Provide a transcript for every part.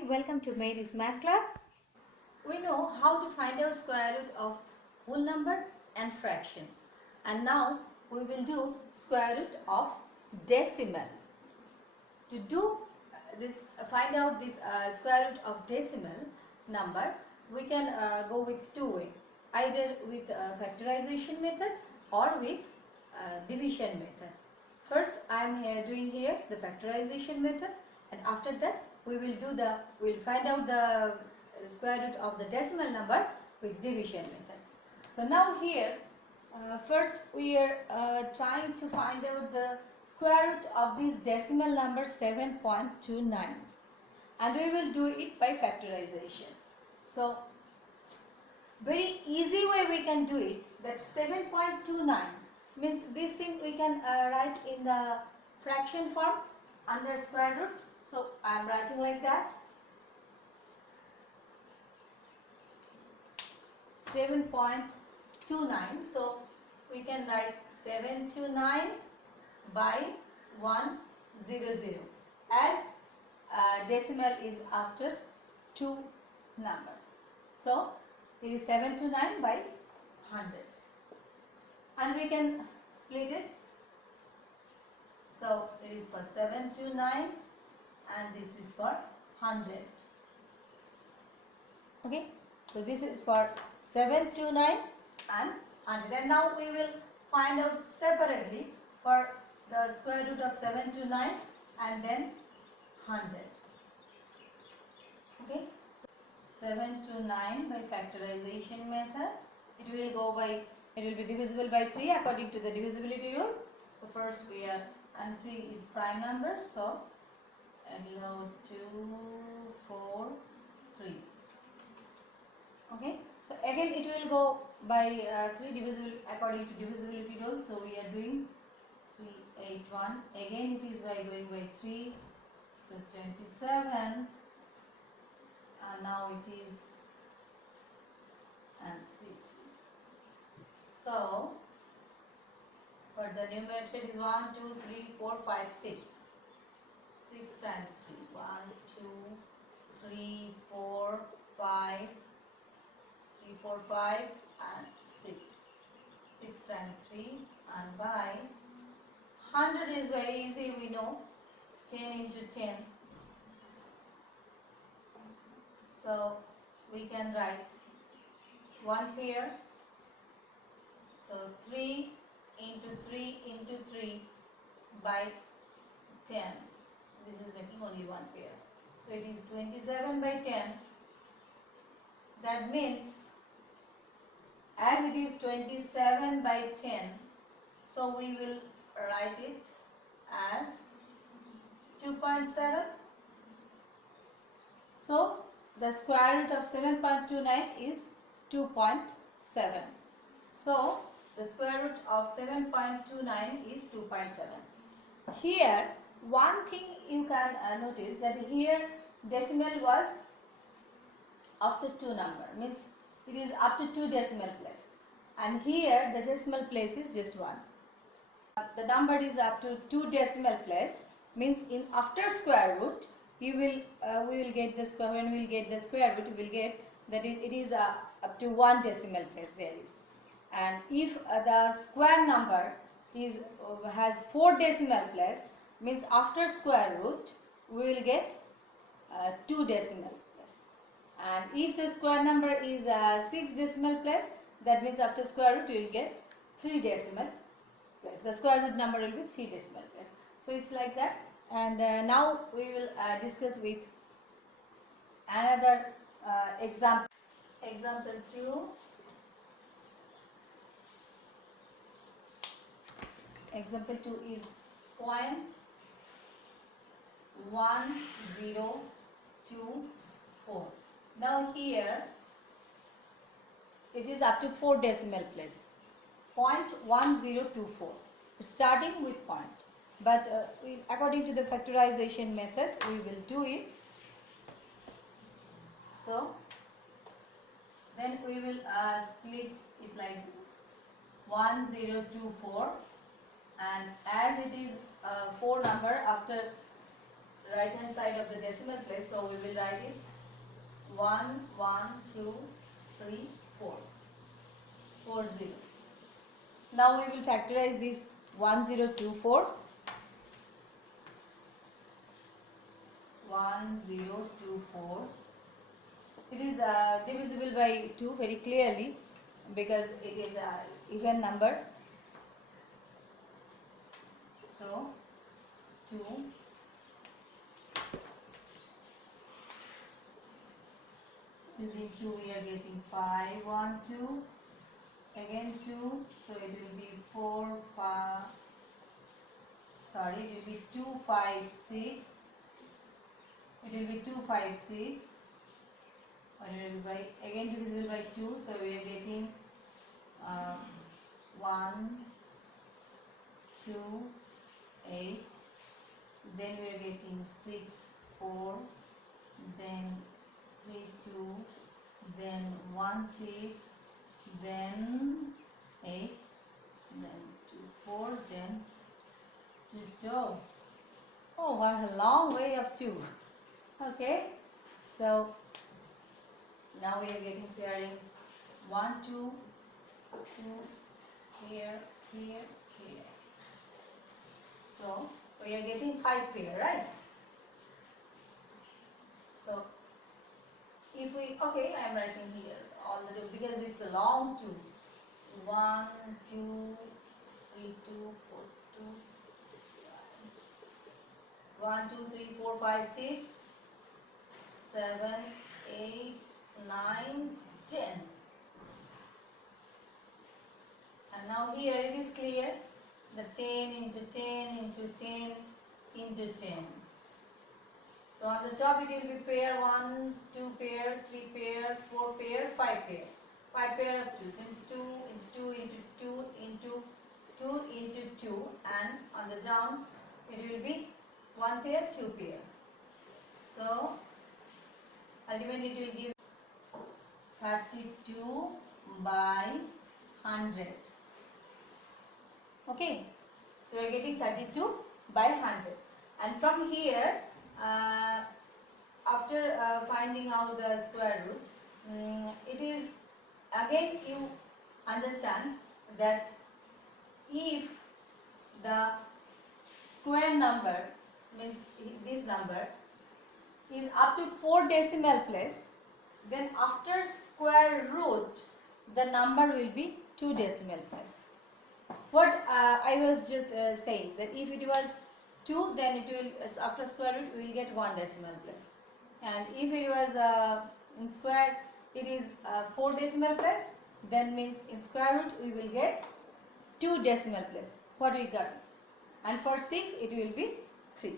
Hi, welcome to Mary's Math Club. We know how to find out square root of whole number and fraction. And now we will do square root of decimal. To do find out this square root of decimal number, we can go with two ways. Either with factorization method or with division method. First, I am doing here the factorization method, and after that we will find out the square root of the decimal number with division method. So now here first we are trying to find out the square root of this decimal number 7.29, and we will do it by factorization. So very easy way we can do it, that 7.29 means this thing we can write in the fraction form under square root. So I am writing like that, 7.29. So we can write 729 by 100, as decimal is after 2 number. So it is 729 by 100, and we can split it. So it is for 729 and this is for 100. Okay, so this is for 729 and 100, and now we will find out separately for the square root of 729 and then 100. Okay, so 729 by factorization method, it will be divisible by 3 according to the divisibility rule. So first we are, and 3 is prime number, so 2, 4, 3. Okay, so again it will go by 3 divisible according to divisibility rule. So we are doing 3, 8, 1. Again it is by going by 3, so 27, and now it is and 3, 3. So for the numerator it is 1, 2, 3, 4, 5, 6. 6 times 3, 1, 2, 3, 4, 5, 3, 4, 5 and 6. 6 times 3, and by 100 is very easy, we know, 10 into 10. So we can write one pair. So 3 into 3 into 3 by 10. This is making only one pair. So it is 27 by 10. That means, as it is 27 by 10, so we will write it as 2.7. So the square root of 7.29 is 2.7. So the square root of 7.29 is 2.7. Here one thing you can notice, that here decimal was after 2 number, means it is up to 2 decimal place, and here the decimal place is just 1. The number is up to 2 decimal place, means in after square root we will get the square, when we will get the square root we will get that it is up to 1 decimal place there is. And if the square number is has 4 decimal place, means after square root we will get 2 decimal place. And if the square number is 6 decimal place, that means after square root we will get 3 decimal place. The square root number will be 3 decimal place. So it's like that. And now we will discuss with another example. Example 2. Example 2 is 0.1024. Now here it is up to 4 decimal place, 0.1024, starting with point. But according to the factorization method we will do it. So then we will split it like this, 1024, and as it is 4 number, after right hand side of the decimal place. So we will write it 1, 1, 2, 3, 4. 40. Now we will factorize this 1024. 1024. It is divisible by 2 very clearly because it is an even number. So 2. Using 2 we are getting 5, 1, 2. Again 2. So it will be 4, 5. Sorry, it will be 2, 5, 6. It will be 2, 5, 6. Or it will be again divisible by 2. So we are getting 1, 2, 8. Then we are getting 6, 4. Then 3, 2. Then 1, 6. Then 8. Then 2, 4. Then 2, 2. Oh, what a long way up 2. Okay, so now we are getting pairing 1, 2, 2, here, here, here. So we are getting 5 pair, right? So if we, okay, I am writing here all the way because it's a long 2. 1, 2, 3, 2, 4, 2. 1, 2, 3, 4, 5, 6, 7, 8, 9, 10. And now here it is clear, the 10 into 10 into 10 into 10. So on the top it will be pair 1, 2 pair, 3 pair, 4 pair, 5 pair. 5 pair of 2 means 2 into 2 into 2 into 2 into 2, and on the down it will be 1 pair, 2 pair. So ultimately it will give 32 by 100. Okay, so we are getting 32 by 100, and from here after finding out the square root, it is again you understand that if the square number means this number is up to 4 decimal place, then after square root the number will be 2 decimal place. What I was just saying, that if it was 2, then it will, after square root we will get 1 decimal place, and if it was in square it is 4 decimal place, then means in square root we will get 2 decimal place. What we got? And for 6 it will be 3.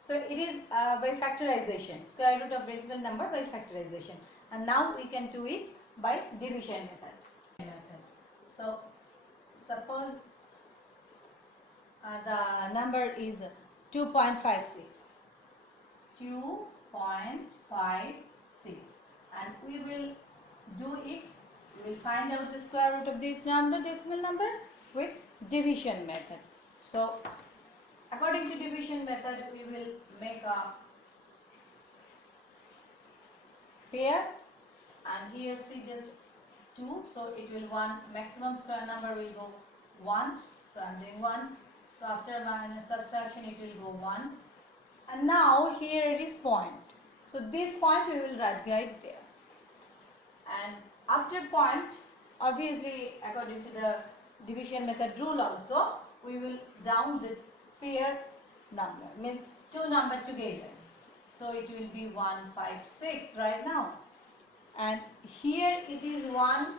So it is by factorization, square root of decimal number by factorization, and now we can do it by division method. So suppose the number is 2.56, 2.56, and we will do it, we will find out the square root of this number, decimal number, with division method. So according to division method we will make a pair, and here see just 2, so it will 1, maximum square number will go 1, so I am doing 1. So after minus subtraction it will go 1, and now here it is point. So this point we will write there, and after point, obviously according to the division method rule also, we will down the pair number, means 2 number together. So it will be 156 right now, and here it is 1,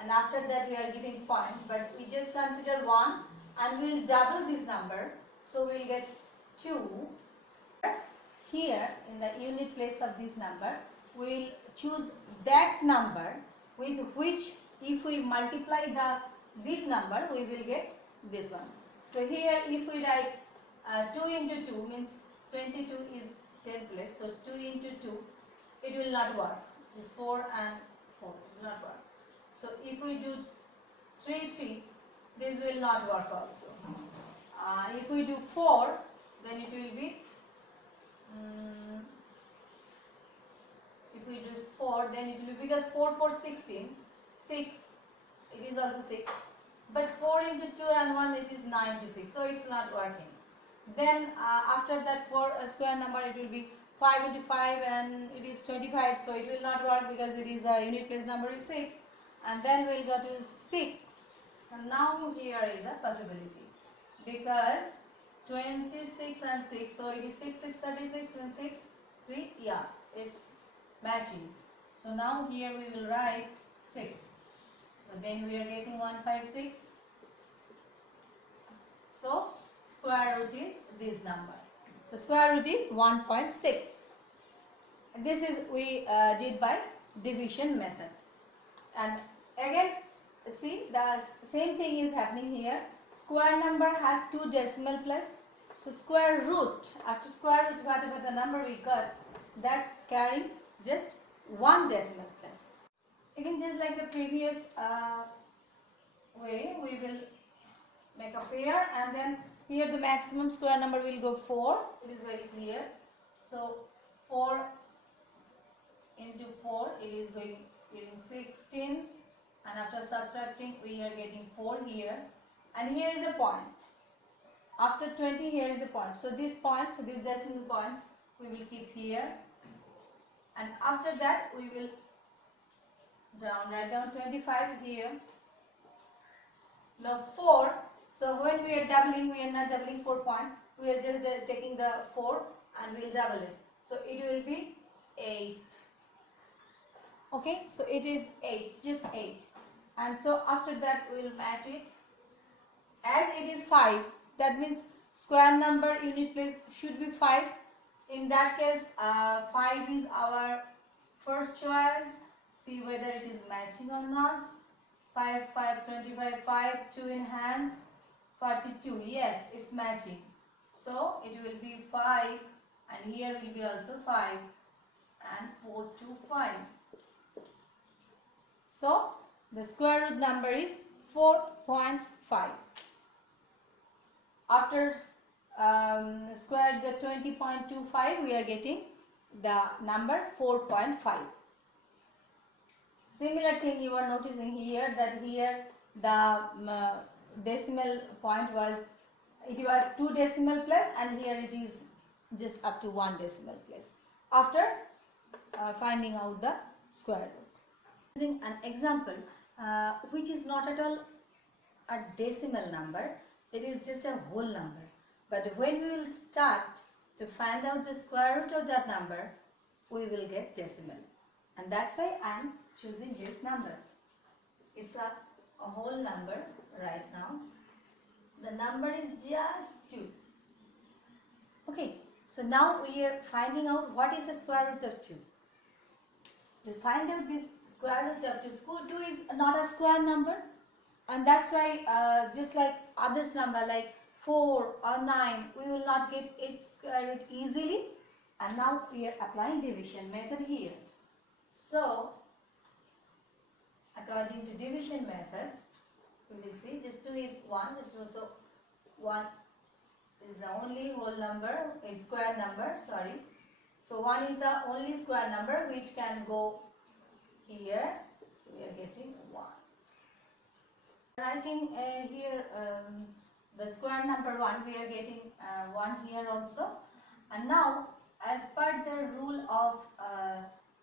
and after that we are giving point, but we just consider 1 and we will double this number, so we will get 2. Here in the unit place of this number we will choose that number with which if we multiply this number we will get this one. So here if we write 2 into 2 means 22 is 10th place, so 2 into 2, it will not work, it is 4 and 4, it will not work. So if we do 3, 3, this will not work also. If we do 4, then it will be mm, if we do 4, then it will be, because 4 4 16, 6, it is also 6, but 4 into 2 and 1, it is 96, so it's not working. Then after that, for a square number, it will be 5 into 5 and it is 25, so it will not work because it is a unit place number is 6. And then we'll go to 6, and now here is a possibility, because 26 and 6, so it is 6 6 36 and 6 3, yeah, it's matching. So now here we will write 6, so then we are getting 156. So square root is this number. So square root is 1.6. This is we did by division method. And again, see, the same thing is happening here. Square number has 2 decimal place. So square root, after square root, whatever the number we got, that carrying just 1 decimal place. Again, just like the previous way, we will make a pair, and then here the maximum square number will go 4. It is very clear. So 4 into 4, it is giving 16, and after subtracting we are getting 4 here, and here is a point. After 20, here is a point. So this point, this decimal point, we will keep here, and after that we will write down 25 here. Now 4, so when we are doubling, we are not doubling 4 point, we are just taking the 4 and we will double it. So it will be 8. Okay, so it is 8, just 8. And so after that we will match it. As it is 5, that means square number unit place should be 5. In that case, 5 is our first choice. See whether it is matching or not. 5, 5, 25, 5, 2 in hand, 42. Yes, it's matching. So it will be 5, and here will be also 5, and 4 to 5. So the square root number is 4.5. After square the 20.25, we are getting the number 4.5. Similar thing you are noticing here, that here the decimal point was, it was 2 decimal place, and here it is just up to 1 decimal place after finding out the square root. Using an example which is not at all a decimal number, it is just a whole number, but when we will start to find out the square root of that number, we will get decimal, and that's why I am choosing this number. It's a whole number right now. The number is just 2. Okay, so now we are finding out what is the square root of 2. To find out this square root of 2, 2 is not a square number, and that's why just like others number like 4 or 9, we will not get its square root easily, and now we are applying division method here. So according to division method, we will see just 2 is 1, so 1 is the only whole number, is square number, sorry. So 1 is the only square number which can go here, so we are getting 1. Writing here the square number 1, we are getting 1 here also. And now, as per the rule of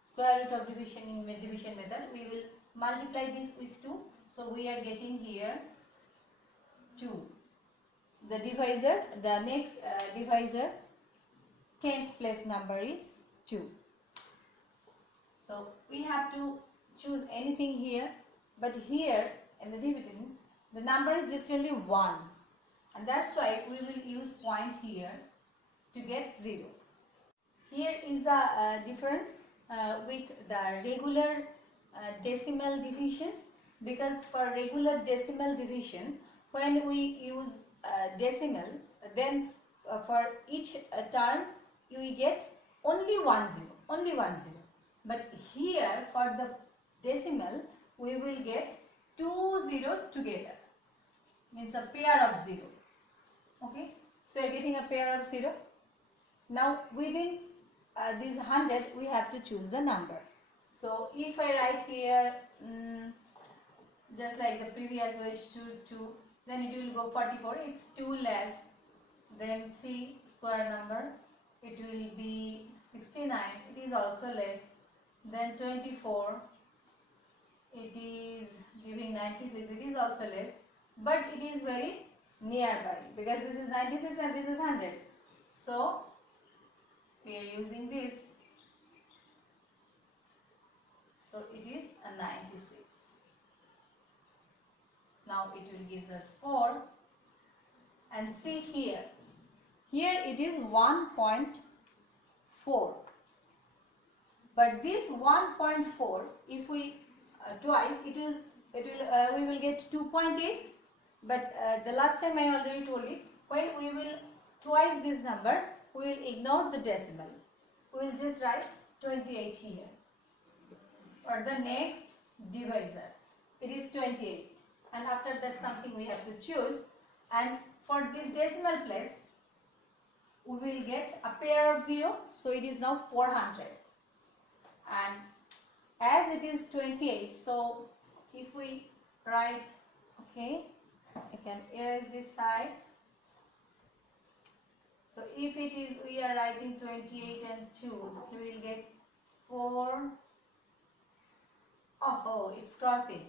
square root of division in division method, we will multiply this with 2. So we are getting here 2. The divisor, the next divisor, 10th place number is 2. So we have to choose anything here, but here in the dividend, the number is just only 1, and that's why we will use point here to get 0. Here is a difference with the regular decimal division, because for regular decimal division, when we use decimal, then for each term you get only 1 0, only 1 0. But here for the decimal, we will get 2 0 together, means a pair of 0. Okay, so you are getting a pair of 0. Now within this 100 we have to choose the number. So if I write here just like the previous way, 2, then it will go 44. It's 2 less. Then 3 square number, it will be 69. It is also less. Then 24, it is giving 96. It is also less, but it is very nearby because this is 96 and this is 100. So we are using this. So it is a 96. Now it will give us 4. And see here. Here it is 1.4. But this 1.4, if we twice, we will get 2.8. But the last time I already told it, when we will twice this number, we will ignore the decimal. We will just write 28 here. Or the next divisor. It is 28. And after that something we have to choose. And for this decimal place, we will get a pair of 0. So it is now 400. And as it is 28, so if we write, okay, I can erase this side. So if it is, we are writing 28 and 2, we will get 4. Oh, it's crossing.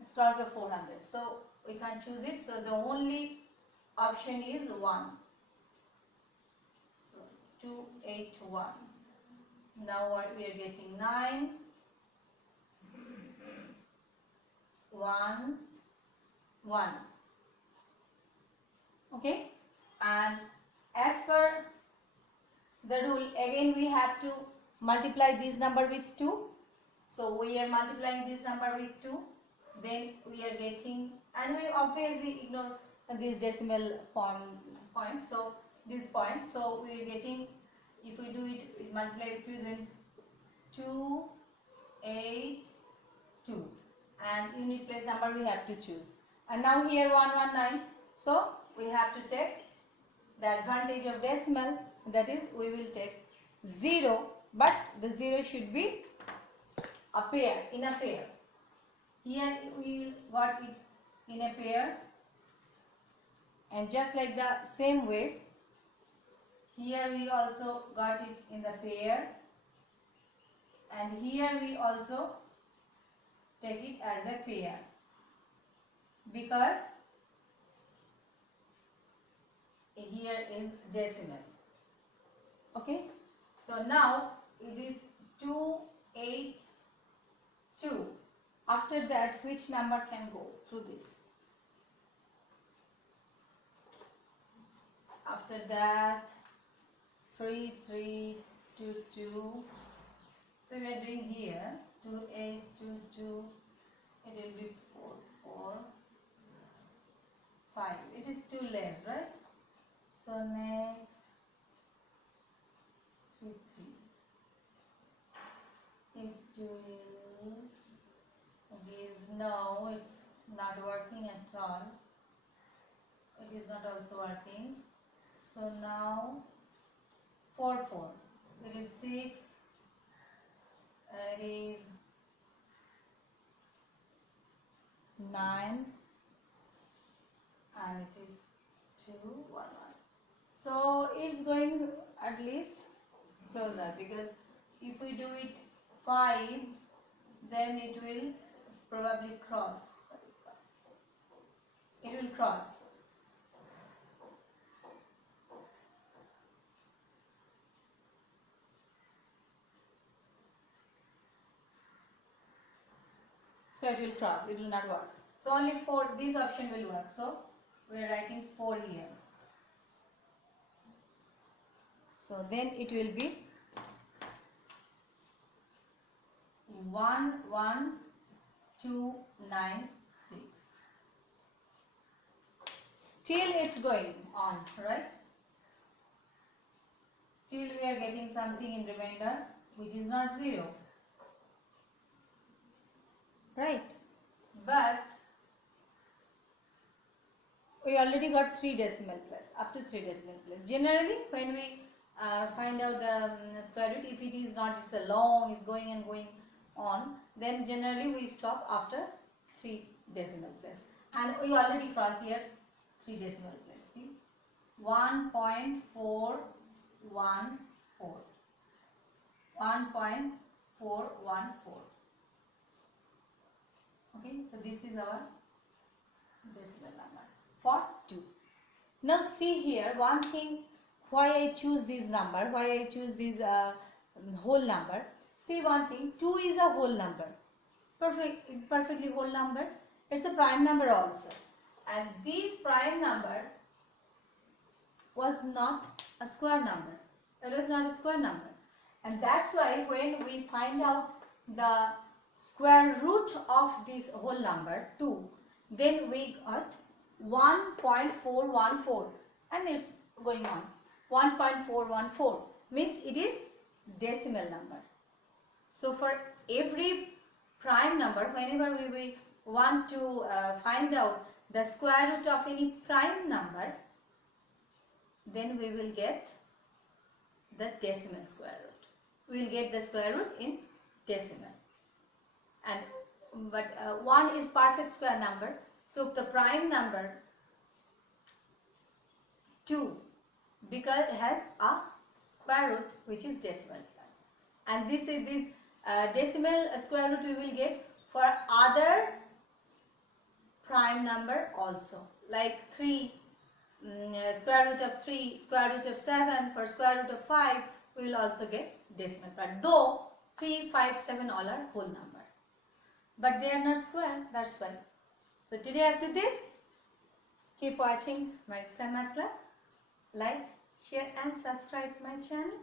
It's crossed the 400. So we can't choose it. So the only option is 1. So 281. Now what we are getting 9, 1, 1. Okay, and as per the rule, again we have to multiply this number with 2. So we are multiplying this number with 2. Then we are getting, and we obviously ignore this decimal point. So this point. So we are getting, if we do it, multiply with 2, then 282. And unit place number we have to choose. And now here 119. So we have to take the advantage of decimal, that is we will take 0, but the 0 should be a pair, in a pair. Here we got it in a pair, and just like the same way, here we also got it in the pair, and here we also take it as a pair, because here is decimal. Okay, so now it is 282. After that, which number can go through this? After that, 3322. So we are doing here 2822. It will be 445. It is 2 less, right? So next 33. It will gives, no, it's not working at all. It is not also working. So now 44. It is 6. It is 9, and it is 211. So it's going at least closer, because if we do it 5, then it will probably cross. It will cross. So it will cross, it will not work. So only 4, this option will work. So we are writing 4 here. So then it will be 11296. Still it's going on, right? Still we are getting something in remainder which is not 0. Right? But we already got 3 decimal place, up to 3 decimal place. Generally when we find out the square root. If it is not, it's a long, it's going and going on, then generally we stop after 3 decimal place. And we already crossed here 3 decimal place. See, 1.414. 1.414. Okay, so this is our decimal number for 2. Now see here one thing, why I choose this number, why I choose this whole number. See one thing, 2 is a whole number, perfectly whole number. It's a prime number also, and this prime number was not a square number. It was not a square number, and that's why when we find out the square root of this whole number 2, then we got 1.414, and it's going on. 1.414 means it is decimal number. So for every prime number, whenever we want to find out the square root of any prime number, then we will get the decimal square root. We will get the square root in decimal. And but 1 is perfect square number, so the prime number 2, because it has a square root which is decimal, and this is this decimal square root we will get for other prime number also, like 3, square root of 3, square root of 7, for square root of 5 we will also get decimal part, though 3, 5, 7 all are whole number, but they are not square, that's why. So today up to this, keep watching my Math Club, like, share and subscribe my channel.